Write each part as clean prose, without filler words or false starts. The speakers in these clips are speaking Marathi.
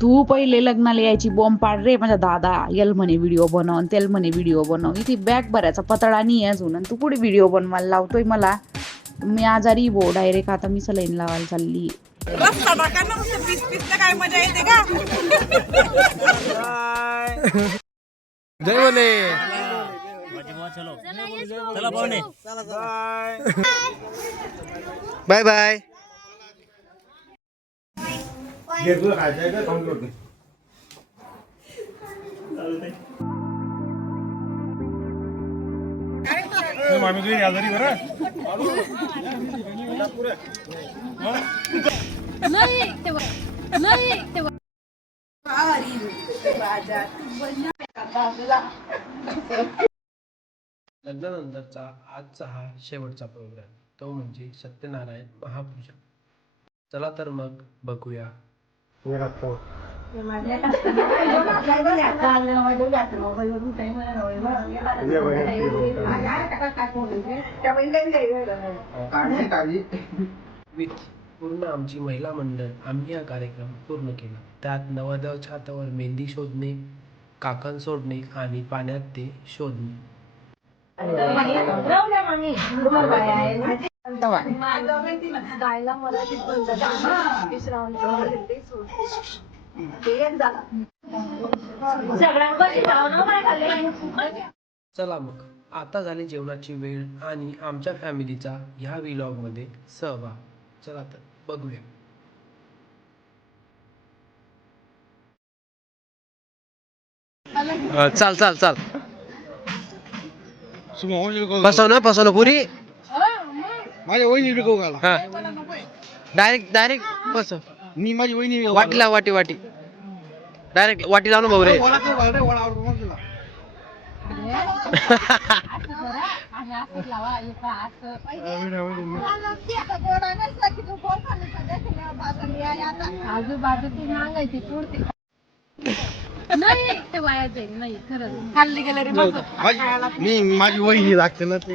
तू पहिले लग्नाला यायची बॉम्ब पाड रे माझ्या दादा, यल म्हणे व्हिडिओ बनव तेल म्हणे व्हिडिओ बनव. इथे बॅग भरायचा पतळा नाही अजून आणि तू कुठे व्हिडिओ बनवायला लावतोय मला. मी आजारी भो डायरेक्ट आता मी सलाईन लावायला चालली. रस्ता टाकायला नुसतं पीस पीसला काय मजा येते का? जय बोले. चला पाहुणे. Bye bye. लग्नानंतरचा आजचा हा शेवटचा प्रोग्राम, तो म्हणजे सत्यनारायण महापूजा. चला तर मग बघूया. पूर्ण आमची महिला मंडळ आम्ही हा कार्यक्रम पूर्ण केला. त्यात नवरदेवाच्या हातावर मेहंदी शोधणे, काकण सोडणे आणि पाण्यात ते शोधणे. चला मग आता झाली जेवणाची वेळ आणि आमच्या फॅमिलीचा ह्या व्लॉग मध्ये सहभाग. चला तर बघूया. चाल चाल चाल. फसवणं पुरी. माझ्या वहिनी बिकू घाला. हा डायरेक्ट फसव. मी माझी वहिनी वाटीला वाटी डायरेक्ट वाटी लावून भाऊ रे. खाल्ली गेलं रे मी माझी वहिनी लागते ना ते.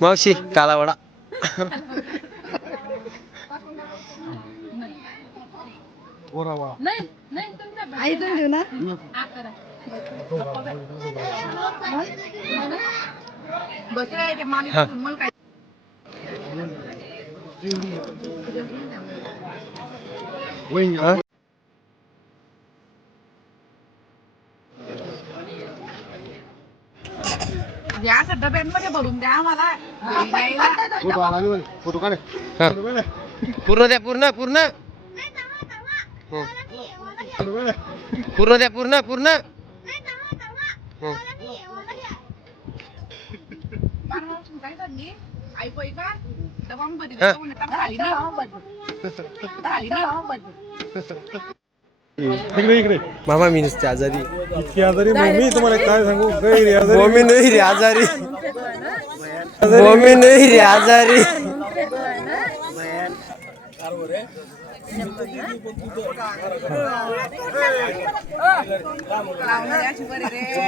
मावशी काला वडा. आई तुम्ही देऊ ना. बसले ते माणूस मला काय वहिनी द्या असं डब्यांमध्ये भरून द्या मला. फोटो आला नाही फोटो काढ. पूर्ण द्या पूर्ण द्या. काय सांगली ऐकू का डबांमध्ये इकडे मामा मी नुसते आजारी. इतकी आजारी मी तुम्हाला काय सांगू. गैर आजारी मम्मी नाही रे आजारी.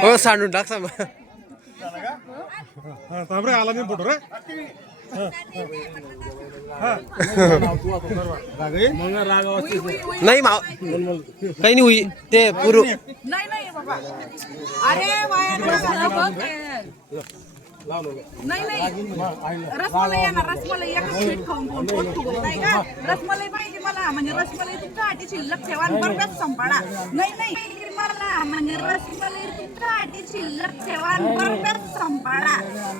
हो सांडून टाक सा. तांबरे आला नाही फोटो रे. नाही काही नाही होई ते पुरू. नाही बाबा. अरे वाया नाही रसमलाई येणार. रसमलाई एकच स्वीट खाऊन पोट फुगत नाही का. रसमलाई पाहिजे मला. म्हणजे रसमलाई तुमच्या हाती शिल्लक ठेवा आणि बरब्याच संपाडा. नाही मला म्हणजे रसमलाई तुमच्या हाती शिल्लक ठेवा आणि बरब्याच संपाडा.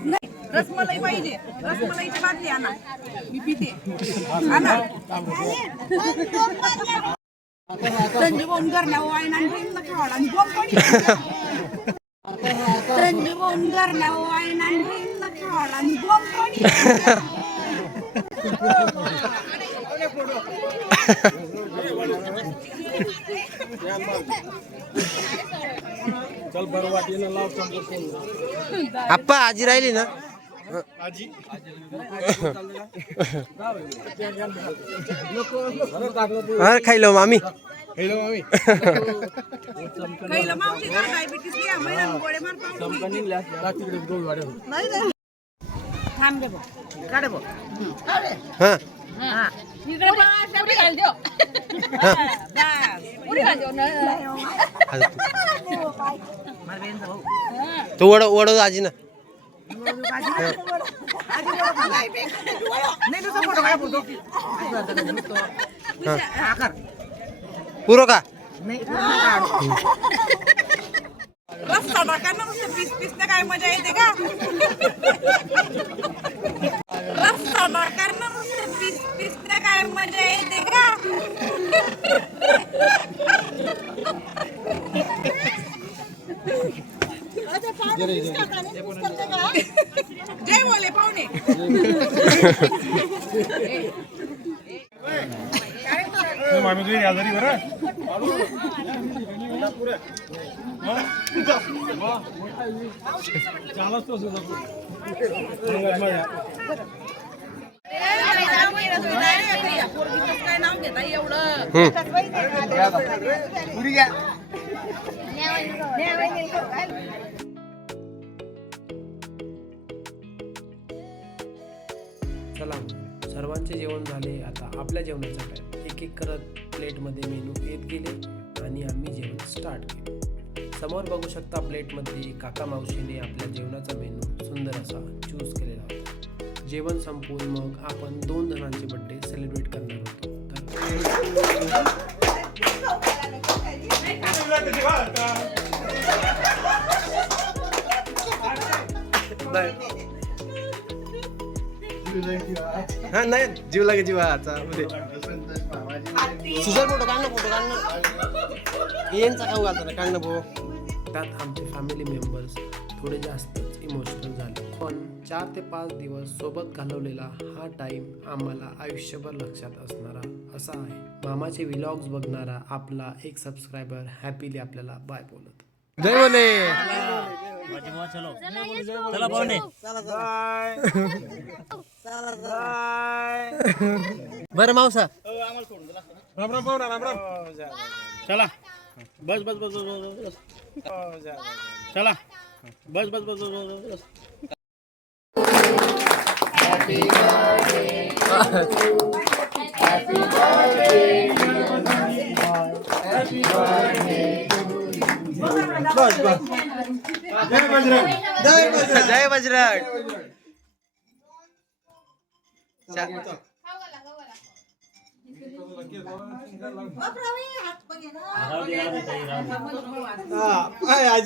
नाही रसमलाई पाहिजे. रसमलाईची बाटली आणा. मी पिते. आणा. संजू बोन करण्या वाईन आणि ड्रिंक खावडा आणि बोन कोणी. संजू बोन करण्या वाईन आणि ड्रिंक खावडा आणि बोन कोणी. चल बरं वाटीला लाव. आप्पा आजी राहिली ना. आजी खायलो मामी. हॅलो मामी. कैला मावशी का डायबिटीस या महिन्यात गोळे मार पाऊस. थांब रे बघ. काढ बघ. हा हा इकडे बस, एवढी घाल देऊ. बस, पुरी घाल देऊ ना. तू ओढव आजी ना पुरो का रस्ता टाका ना नुसतं पीस पीसनं काय मजा येते का रस्ता टाका ना नुसतं पीस पीसनं काय मजा येते का जय बोले पाहुणे मामी तुझी आजारी बरं चालच तो काय नाव घेता एवढं चला सर्वांचे जेवण झाले. आता आपल्या जेवणाचा टाईम. एक एक करत प्लेटमध्ये मेनू येत गेले आणि आम्ही जेवण स्टार्ट केले. समोर बघू शकता प्लेटमध्ये काका मावशीने आपल्या जेवणाचा मेनू सुंदर असा चूज केलेला होता. जेवण संपवून मग आपण 2 जणांचे बर्थडे सेलिब्रेट करणार होतो. हा नाही जीव लागे जीवाचा सुजल फोटो काढ ना यांचा खाऊ घालताना काढ ना भाऊ. त्यात आमचे फॅमिली मेंबर्स थोडे जास्तच इमोशनल झाले. पण 4 ते 5 दिवस सोबत घालवलेला हा टाइम आम्हाला आयुष्यभर लक्षात असणारा असा आहे. मामाचे व्लॉग्स बघणारा आपला एक सबस्क्रायबर हॅपीली आपल्याला बाय बोलत. जय बोले बरं मावसा राम राम पाहुणा राम राम चला बस बस बस बस चला बस बस बस बस जय बजरंग जय बजरंग आजी